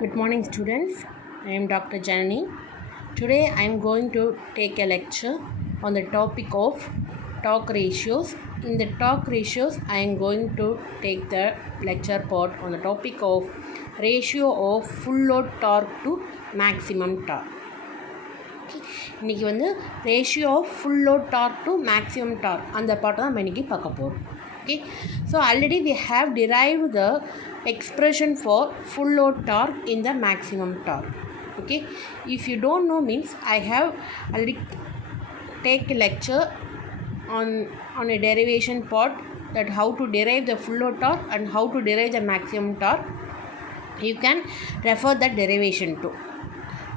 Good morning, students. I am Dr. Janani. Today I am going to take a lecture on the topic of torque ratios. In the torque ratios, I am going to take the lecture part on the topic of ratio of full load torque to maximum torque. இன்றைக்கி வந்து ratio of full load torque to maximum torque அந்த பாட்டை தான் நம்ம இன்றைக்கி பார்க்க போகிறோம். Okay, so already we have derived the expression for full load torque in the maximum torque. Okay, if you don't know means I have already take a lecture on a derivation part, that how to derive the full load torque and how to derive the maximum torque. You can refer that derivation too.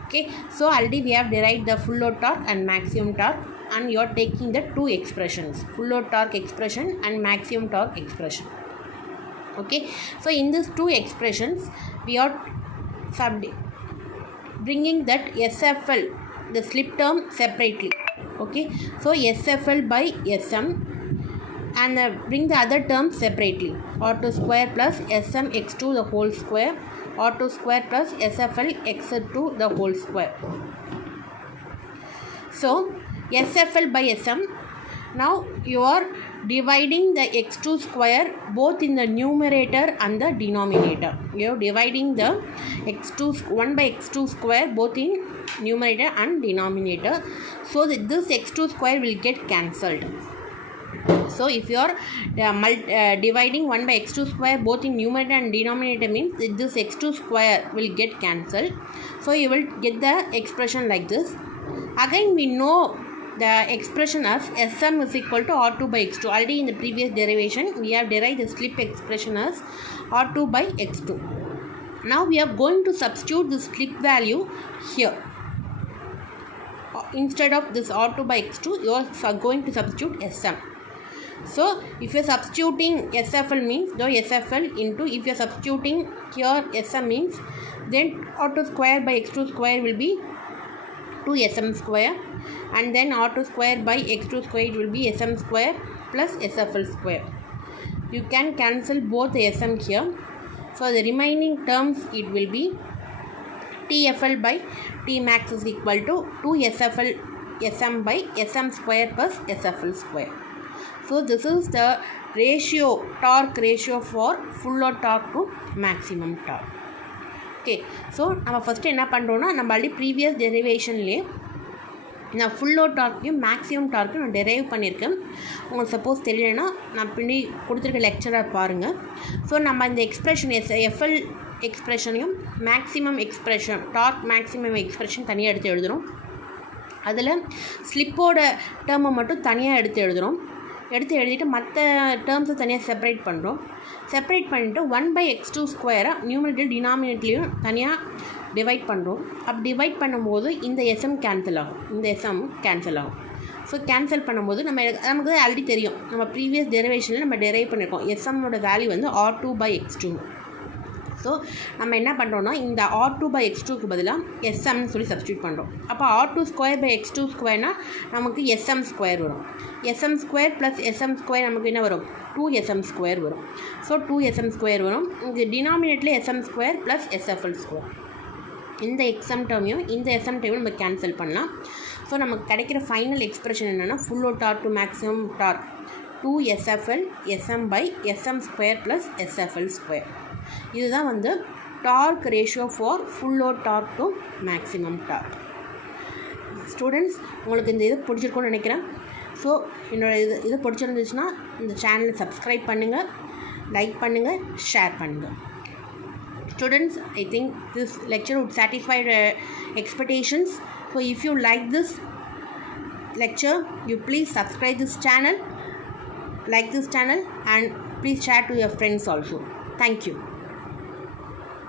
Okay, so already we have derived the full load torque and maximum torque, and you are taking the two expressions, full load torque expression and maximum torque expression. Okay, so in these two expressions we are bringing that SFL, the slip term, separately. Okay, so SFL by SM, and bring the other terms separately, R2 square plus SM x2 the whole square, R2 square plus SFL x2 the whole square. So SFL by SM, now you are dividing the x2 square both in the numerator and the denominator. You are dividing the x2 1 by x2 square both in numerator and denominator, so that this x2 square will get cancelled. So if you are dividing 1 by x2 square both in numerator and denominator, means this x2 square will get cancelled. So you will get the expression like this. Again we know the expression as SM is equal to R2 by x2. Already in the previous derivation we have derived the slip expression as R2 by x2. Now we are going to substitute the slip value here. Instead of this R2 by x2, you are going to substitute SM. So if you are substituting SFL means the SFL into, if you are substituting here SM means, then R2 square by x2 square will be 2SM square, and then R2 square by x2 square it will be SM square plus SFL square. You can cancel both the SM here. So the remaining terms it will be TFL by T max is equal to 2SFL SM by SM square plus SFL square. So this is the ratio, torque ratio for full load torque to maximum torque. Okay, so நம்ம ஃபஸ்ட்டு என்ன பண்ணுறோன்னா, நம்ம already previous டெரிவேஷன்லேயே நான் full load டார்க்கையும் மேக்ஸிமம் டார்க்கும் நான் டெரைவ் பண்ணியிருக்கேன். உங்களுக்கு சப்போஸ் தெரியலைன்னா நான் பின்னாடி கொடுத்துருக்க லெக்சரை பாருங்கள். ஸோ நம்ம இந்த எக்ஸ்ப்ரெஷன் எஃப்எல் எக்ஸ்ப்ரெஷனையும் maximum expression, dark maximum expression தனியாக எடுத்து எழுதுகிறோம். அதில் ஸ்லிப்போட டேர்மை மட்டும் தனியாக எடுத்து எழுதிட்டு மற்ற டேர்ம்ஸை தனியாக செப்பரேட் பண்ணுறோம். செப்பரேட் பண்ணிவிட்டு 1 by x2 ஸ்கொயரை நியூமரேட்டர் டினாமினேட்லேயும் தனியாக டிவைட் பண்ணுறோம். அப்படி டிவைட் பண்ணும்போது இந்த SM கேன்சல் ஆகும். ஸோ கேன்சல் பண்ணும்போது நமக்கு ஆல்ரெடி தெரியும், நம்ம ப்ரீவியஸ் டெரிவேஷனில் நம்ம டெரைவ் பண்ணியிருக்கோம். SMோட வேல்யூ வந்து R2 by x2. ஸோ நம்ம என்ன பண்ணுறோன்னா, இந்த R2 by x2க்கு பதிலாக SMன்னு சொல்லி சப்ஸ்டியூட் பண்ணுறோம். அப்போ R2 ஸ்கொயர் by x2 ஸ்கொயர்னால் நமக்கு SM ஸ்கொயர் வரும். SM square plus SM square நமக்கு என்ன வரும்? 2SM ஸ்கொயர் வரும். ஸோ 2SM ஸ்கொயர் வரும். இங்கே டினாமினேட்டில் SM square plus SFL square. இந்த XM டேர்மையும் இந்த SM டேர்மையும் நம்ம கேன்சல் பண்ணலாம். ஸோ நமக்கு கிடைக்கிற ஃபைனல் எக்ஸ்பிரஷன் என்னென்னா, full load torque to maximum torque 2SFL SM by SM square plus SFL square. இதுதான் வந்து torque ratio for full load torque to maximum torque. Students, உங்களுக்கு இந்த இது பிடிச்சிருக்கும்னு நினைக்கிறேன். ஸோ என்னோட இது பிடிச்சிருந்துச்சுன்னா இந்த சேனலை சப்ஸ்கிரைப் பண்ணுங்கள், லைக் பண்ணுங்கள், ஷேர் பண்ணுங்கள். Students, I think this lecture would satisfy the expectations. So if you like this lecture, you please subscribe this channel, like this channel, and please share to your friends also. Thank you.